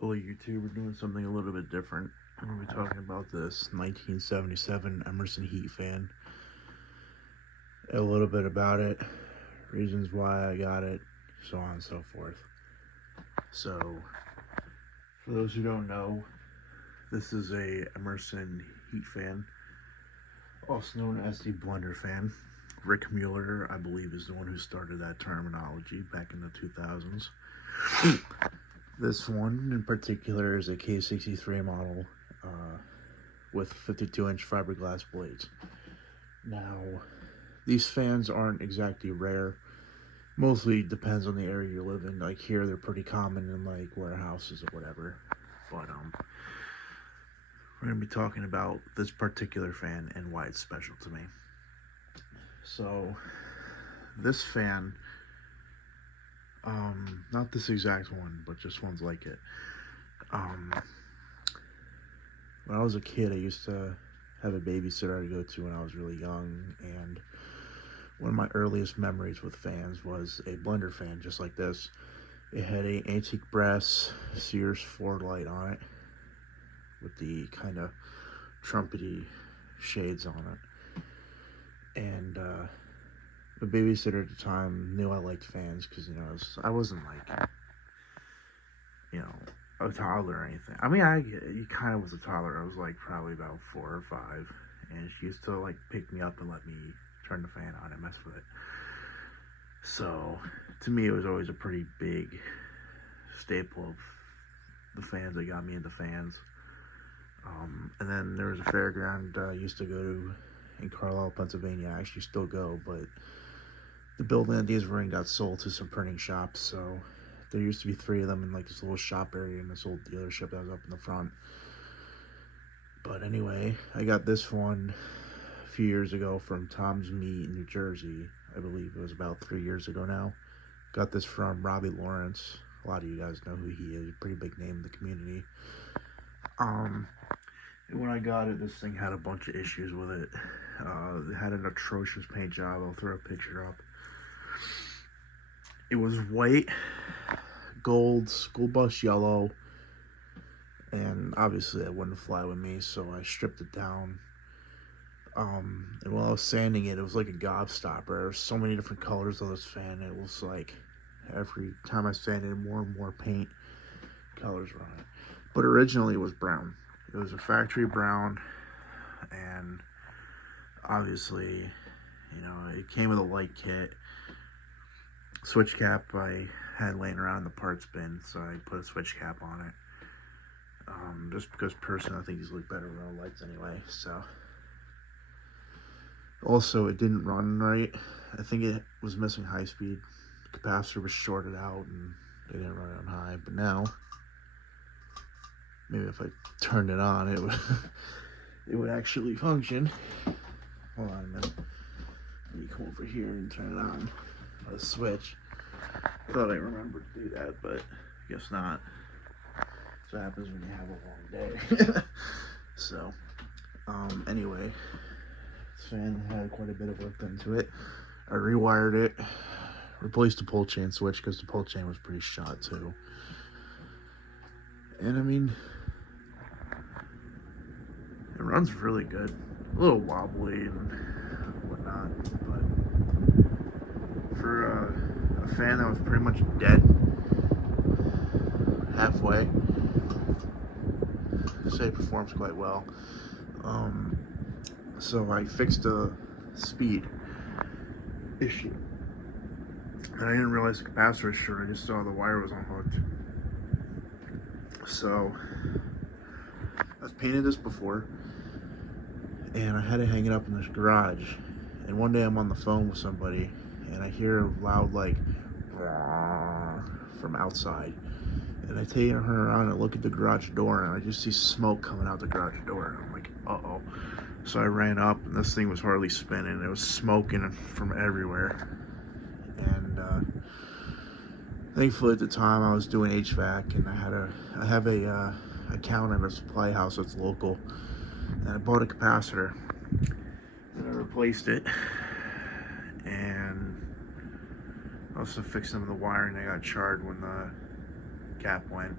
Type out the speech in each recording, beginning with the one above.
Hello YouTube, we're doing something a little bit different. We're going to be talking about this 1977 Emerson Heat fan. A little bit about it, reasons why I got it, so on and so forth. So, for those who don't know, this is a Emerson Heat fan, also known as the Blender fan. Rick Mueller, I believe, is the one who started that terminology back in the 2000s. This one in particular is a K63 model with 52-inch fiberglass blades. Now, these fans aren't exactly rare. Mostly depends on the area you live in. Like here, they're pretty common in like warehouses or whatever. But we're gonna be talking about this particular fan and why it's special to me. So, this fan, not this exact one, but just ones like it. When I was a kid, I used to have a babysitter to go to when I was really young, and one of my earliest memories with fans was a Blender fan just like this. It had a antique brass Sears Ford light on it with the kind of trumpety shades on it. And the babysitter at the time knew I liked fans because, I wasn't like, a toddler or anything. I mean, you kind of was a toddler. I was like probably about 4 or 5, and she used to like pick me up and let me turn the fan on and mess with it. So to me, it was always a pretty big staple of the fans that got me into fans. And then there was a fairground I used to go to in Carlisle, Pennsylvania. I actually still go, but the building that these were in got sold to some printing shops, so there used to be 3 of them in like this little shop area in this old dealership that was up in the front. But anyway, I got this one a few years ago from Tom's Meat in New Jersey. I believe it was about 3 years ago now. Got this from Robbie Lawrence. A lot of you guys know who he is. A pretty big name in the community. And when I got it, this thing had a bunch of issues with it. It had an atrocious paint job. I'll throw a picture up. It was white, gold, school bus yellow, and obviously that wouldn't fly with me, so I stripped it down. And while I was sanding it, it was like a gobstopper. There were so many different colors of this fan. It was like every time I sanded, more and more paint colors were on it. But originally it was brown. It was a factory brown, and obviously, it came with a light kit. Switch cap I had laying around in the parts bin, so I put a switch cap on it. Just because personally I think these look better with no lights anyway. So also it didn't run right. I think it was missing high speed. The capacitor was shorted out and they didn't run it on high. But now, maybe if I turned it on, it would actually function. Hold on a minute. Let me come over here and turn it on. A switch. Thought I remembered to do that, but I guess not. That's what happens when you have a long day. So, anyway, this fan had quite a bit of work done to it. I rewired it, replaced the pull chain switch because the pull chain was pretty shot too. And I mean, it runs really good. A little wobbly and whatnot, but for a fan that was pretty much dead halfway, I'd say it performs quite well. So I fixed a speed issue, and I didn't realize the capacitor was short. I just saw the wire was unhooked. So I've painted this before, and I had to hang it up in this garage. And one day I'm on the phone with somebody, and I hear a loud like from outside, and I take her around and look at the garage door, and I just see smoke coming out the garage door. I'm like, uh-oh. So I ran up, and this thing was hardly spinning. It was smoking from everywhere. And thankfully at the time I was doing HVAC, and I have a account at a supply house that's local, and I bought a capacitor, and I replaced it, and also fixed some of the wiring that got charred when the cap went.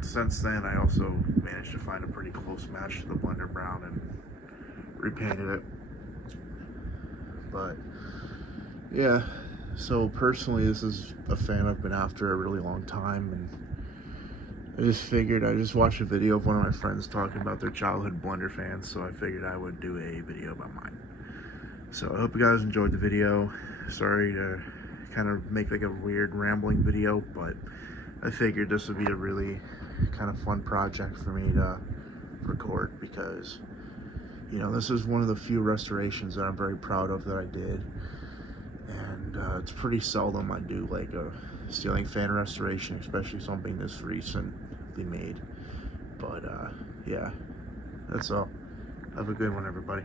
since then, I also managed to find a pretty close match to the Blender Brown and repainted it. But yeah, so personally, this is a fan I've been after a really long time, and I just figured, I just watched a video of one of my friends talking about their childhood Blender fans, so I figured I would do a video about mine. So I hope you guys enjoyed the video. Sorry to kind of make like a weird rambling video, but I figured this would be a really kind of fun project for me to record, because, you know, this is one of the few restorations that I'm very proud of that I did. And it's pretty seldom I do like a ceiling fan restoration, especially something this recently made. But yeah, that's all. Have a good one, everybody.